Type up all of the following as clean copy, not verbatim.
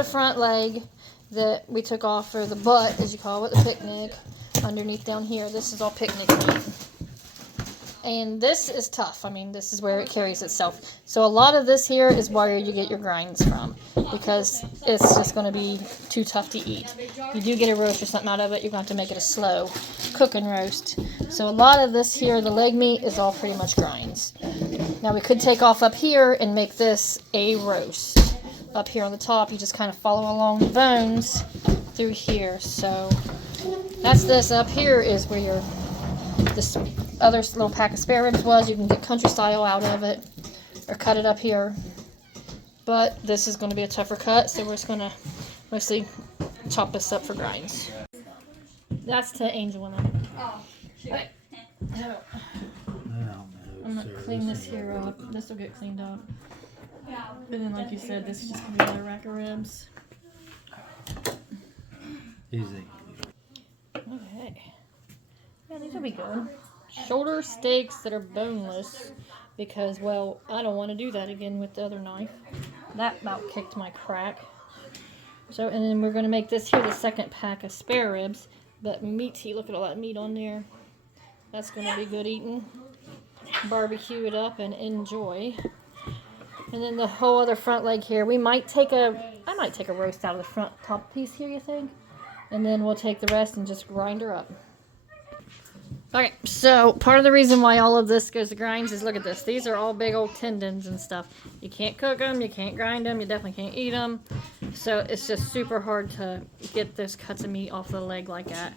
the front leg that we took off, or the butt, as you call it, the picnic. Underneath down here, this is all picnic meat. And this is tough. I mean, this is where it carries itself. So a lot of this here is where you get your grinds from, because it's just going to be too tough to eat. You do get a roast or something out of it, you're going to have to make it a slow cook and roast. So a lot of this here, the leg meat, is all pretty much grinds. Now we could take off up here and make this a roast. Up here on the top, you just kind of follow along the bones through here. So that's this. Up here is where your this other little pack of spare ribs was. You can get country style out of it or cut it up here. But this is going to be a tougher cut, so we're just going to mostly chop this up for grinds. That's to Angel and them. Okay. So, I'm going to clean this here up. This will get cleaned up. And then, like you said, this is just going to be another rack of ribs. Easy. Okay. Yeah, these will be good. Shoulder steaks that are boneless, because, well, I don't want to do that again with the other knife. That about kicked my crack. So, and then we're going to make this here the second pack of spare ribs. But meaty, look at all that meat on there. That's going to be good eating. Barbecue it up and enjoy. And then the whole other front leg here, I might take a roast out of the front top piece here, you think? And then we'll take the rest and just grind her up. Okay, so part of the reason why all of this goes to grinds is, look at this. These are all big old tendons and stuff. You can't cook them, you can't grind them, you definitely can't eat them. So it's just super hard to get those cuts of meat off the leg like that.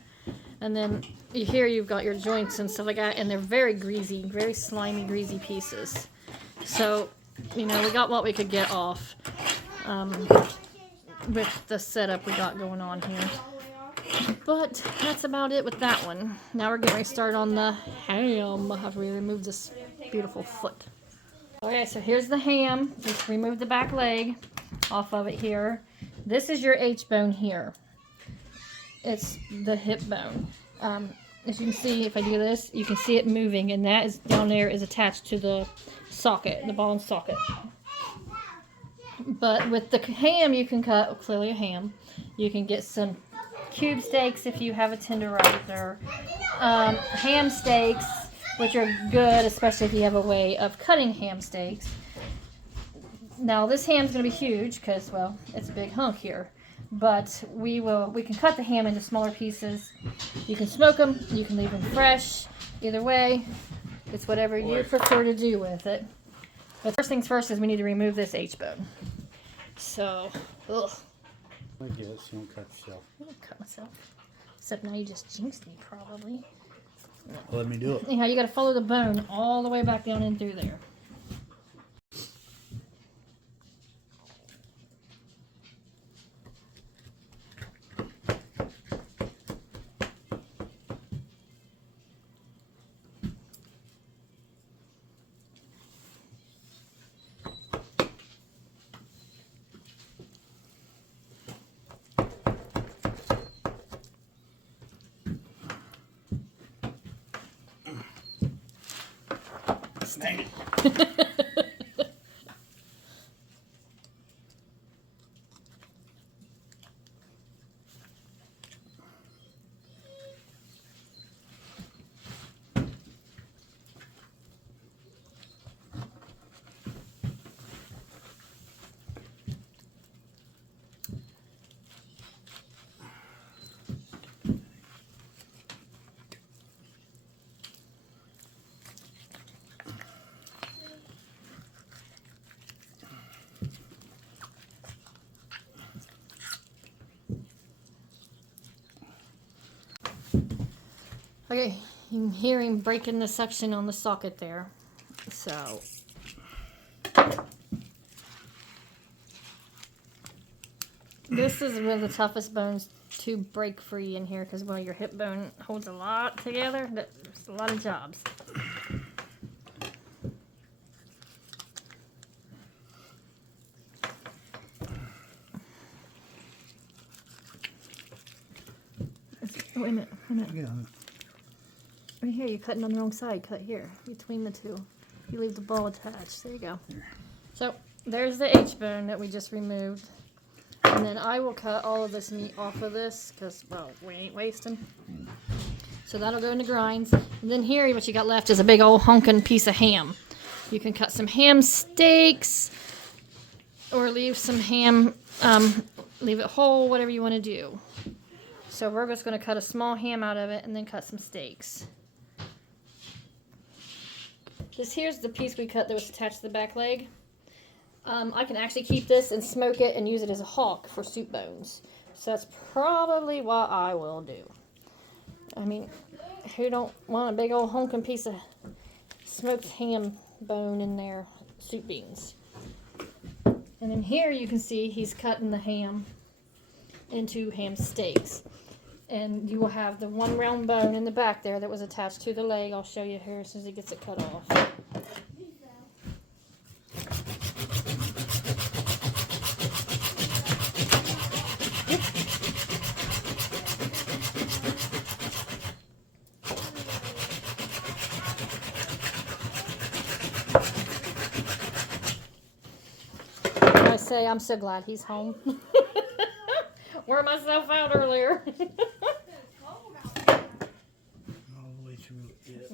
And then here you've got your joints and stuff like that, and they're very greasy, very slimy, greasy pieces. So, you know, we got what we could get off with the setup we got going on here. But that's about it with that one. Now we're getting ready to start on the ham after we remove this beautiful foot. Okay, so here's the ham. Just remove the back leg off of it here. This is your H-bone here. It's the hip bone. As you can see, if I do this, you can see it moving, and that is down there is attached to the socket, the ball and socket. But with the ham, you can cut, clearly a ham. You can get some cube steaks if you have a tenderizer. Ham steaks, which are good, especially if you have a way of cutting ham steaks. Now this ham's going to be huge because, well, it's a big hunk here. But we can cut the ham into smaller pieces. You can smoke them, you can leave them fresh. Either way, it's whatever you prefer to do with it. But first things first is we need to remove this H-bone. So, ugh. I guess you don't cut yourself. I don't cut myself. Except now you just jinxed me, probably. Well, let me do it. Anyhow, you got to follow the bone all the way back down in through there. Dang it. Okay, you can hear him breaking the suction on the socket there. So, this is one of the toughest bones to break free in here because, well, your hip bone holds a lot together. There's a lot of jobs. Wait a minute, Yeah. Right here, you're cutting on the wrong side. Cut here, between the two. You leave the ball attached. There you go. So, there's the H-bone that we just removed. And then I will cut all of this meat off of this because, well, we ain't wasting. So that'll go into grinds. And then here, what you got left is a big old honkin' piece of ham. You can cut some ham steaks or leave some ham, leave it whole, whatever you want to do. So we're just going to cut a small ham out of it and then cut some steaks. Here's the piece we cut that was attached to the back leg. I can actually keep this and smoke it and use it as a hock for soup bones. So that's probably what I will do. I mean, who don't want a big old honking piece of smoked ham bone in their soup beans? And then here you can see he's cutting the ham into ham steaks. And you will have the one round bone in the back there that was attached to the leg. I'll show you here as soon as he gets it cut off. I say I'm so glad he's home. Wore myself out earlier. All the way through it.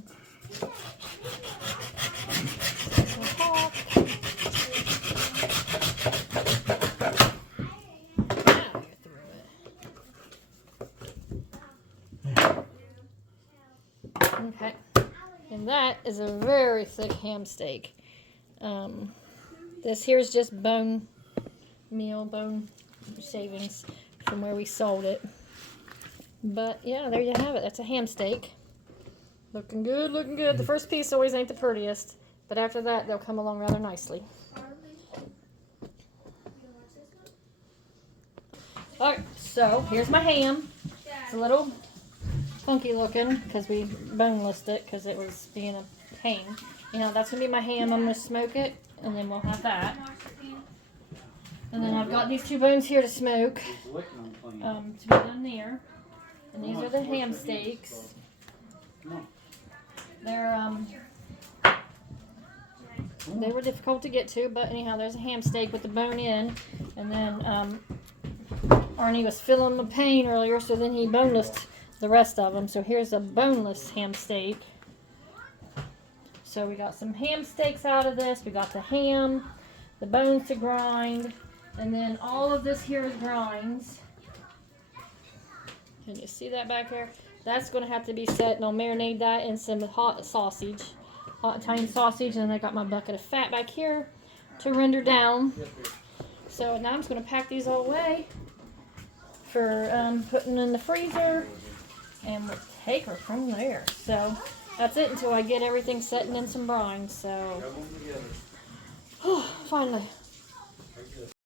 Okay, and that is a very thick ham steak. This here's just bone shavings from where we sold it. But yeah, there you have it. That's a ham steak. Looking good, looking good. The first piece always ain't the prettiest, but after that they'll come along rather nicely. Alright, so here's my ham. It's a little funky looking because we bonelessed it because it was being a pain. You know, that's going to be my ham. I'm going to smoke it and then we'll have that. And then I've got these two bones here to smoke to be done there. And these are the ham steaks. They were difficult to get to, but anyhow, there's a ham steak with the bone in. And then Arnie was feeling the pain earlier, so then he bonelessed the rest of them. So here's a boneless ham steak. So we got some ham steaks out of this. We got the ham, the bones to grind, and then all of this here is grinds. Can you see that back there? That's going to have to be set, and I'll marinate that in some hot sausage, hot Italian sausage, and then I got my bucket of fat back here to render down. So now I'm just going to pack these all away for putting in the freezer, and we'll take her from there. So that's it until I get everything setting in some brine. So, finally.